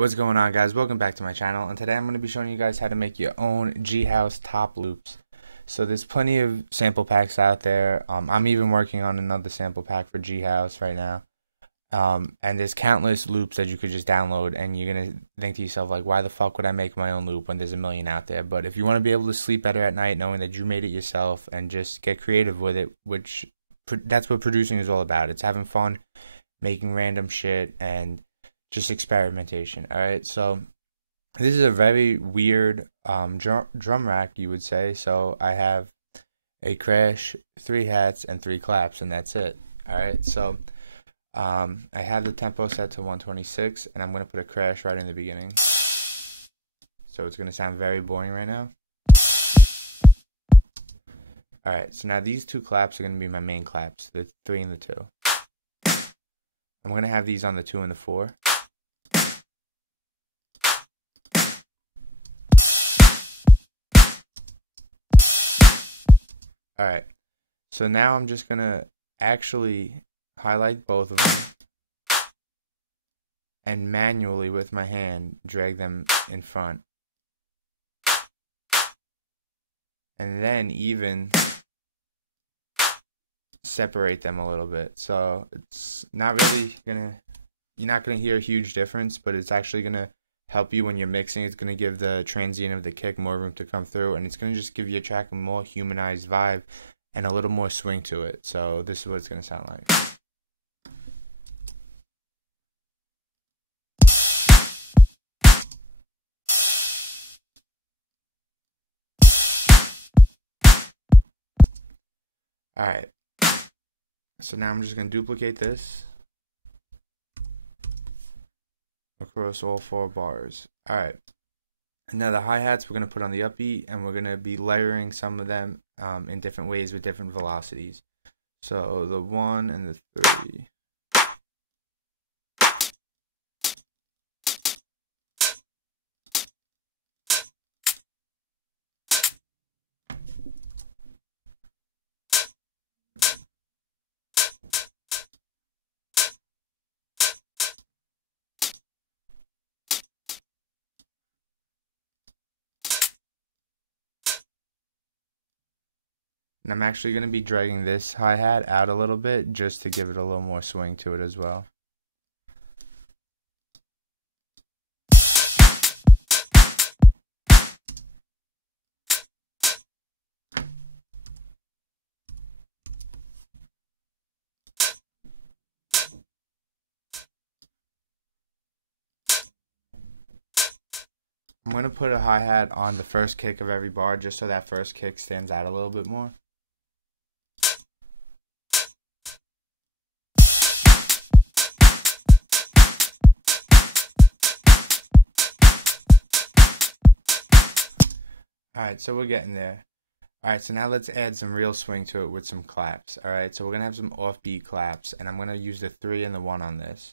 What's going on, guys? Welcome back to my channel, and today I'm going to be showing you guys how to make your own G-House top loops. So there's plenty of sample packs out there. I'm even working on another sample pack for G-House right now. And there's countless loops that you could just download, and you're going to think to yourself, like, why the fuck would I make my own loop when there's a million out there? But if you want to be able to sleep better at night knowing that you made it yourself and just get creative with it, which that's what producing is all about. It's having fun, making random shit, and just experimentation. Alright, so this is a very weird drum rack, you would say. So I have a crash, 3 hats, and 3 claps, and that's it. Alright, so I have the tempo set to 126, and I'm going to put a crash right in the beginning. So it's going to sound very boring right now. Alright, so now these 2 claps are going to be my main claps, the 3 and the 2. I'm going to have these on the 2 and the 4. Alright, so now I'm just going to actually highlight both of them and manually with my hand drag them in front. And then even separate them a little bit. So it's not really you're not gonna hear a huge difference, but it's actually gonna help you when you're mixing. It's gonna give the transient of the kick more room to come through, and it's gonna just give your track a more humanized vibe and a little more swing to it. So this is what it's gonna sound like. Alright, so now I'm just going to duplicate this across all 4 bars. Alright, now the hi-hats we're going to put on the upbeat, and we're going to be layering some of them in different ways with different velocities. So the 1 and the 3. And I'm actually going to be dragging this hi-hat out a little bit just to give it a little more swing to it as well. I'm going to put a hi-hat on the first kick of every bar just so that first kick stands out a little bit more. Alright, so we're getting there. Alright, so now let's add some real swing to it with some claps. Alright, so we're going to have some offbeat claps, and I'm going to use the 3 and the 1 on this.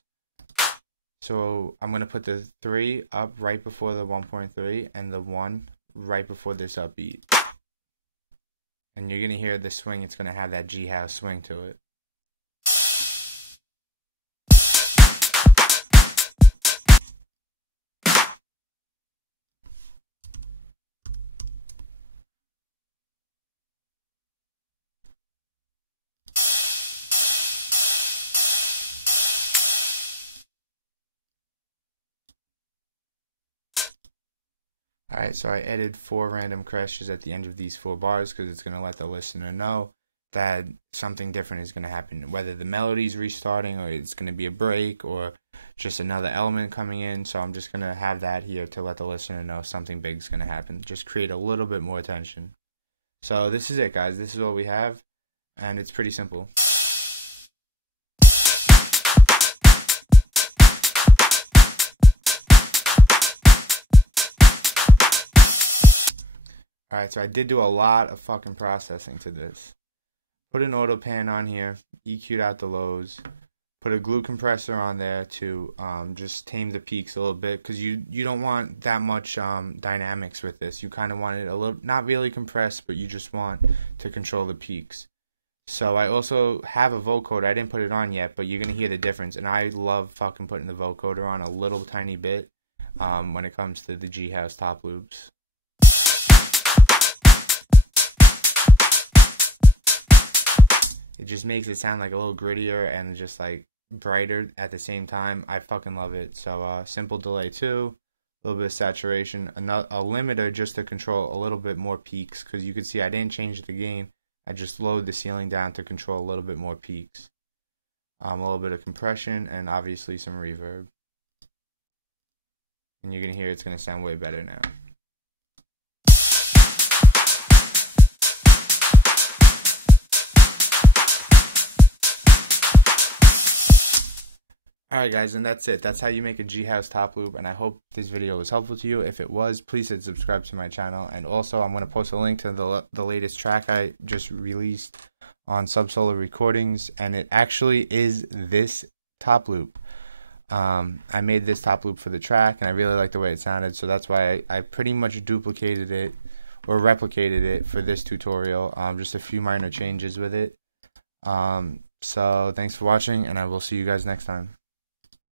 So I'm going to put the 3 up right before the 1.3 and the 1 right before this upbeat. And you're going to hear the swing, it's going to have that G-House swing to it. Alright, so I added 4 random crashes at the end of these 4 bars because it's going to let the listener know that something different is going to happen. Whether the melody's restarting, or it's going to be a break, or just another element coming in. So I'm just going to have that here to let the listener know something big is going to happen. Just create a little bit more tension. So this is it, guys. This is what we have, and it's pretty simple. Alright, so I did do a lot of fucking processing to this. Put an auto pan on here, EQ'd out the lows, put a glue compressor on there to just tame the peaks a little bit, because you don't want that much dynamics with this. You kind of want it a little, not really compressed, but you just want to control the peaks. So I also have a vocoder. I didn't put it on yet, but you're going to hear the difference, and I love fucking putting the vocoder on a little tiny bit. when it comes to the G House top loops. It just makes it sound like a little grittier and just like brighter at the same time. I fucking love it. So simple delay 2, a little bit of saturation, a limiter just to control a little bit more peaks, because you can see I didn't change the gain. I just lowered the ceiling down to control a little bit more peaks. A little bit of compression and obviously some reverb. And you're going to hear it's going to sound way better now. Alright guys, and that's it. That's how you make a G House top loop, and I hope this video was helpful to you. If it was, please hit subscribe to my channel, and also I'm going to post a link to the latest track I just released on Subsolar Recordings, and it actually is this top loop. I made this top loop for the track, and I really like the way it sounded, so that's why I pretty much duplicated it, or replicated it for this tutorial, just a few minor changes with it. So thanks for watching, and I will see you guys next time.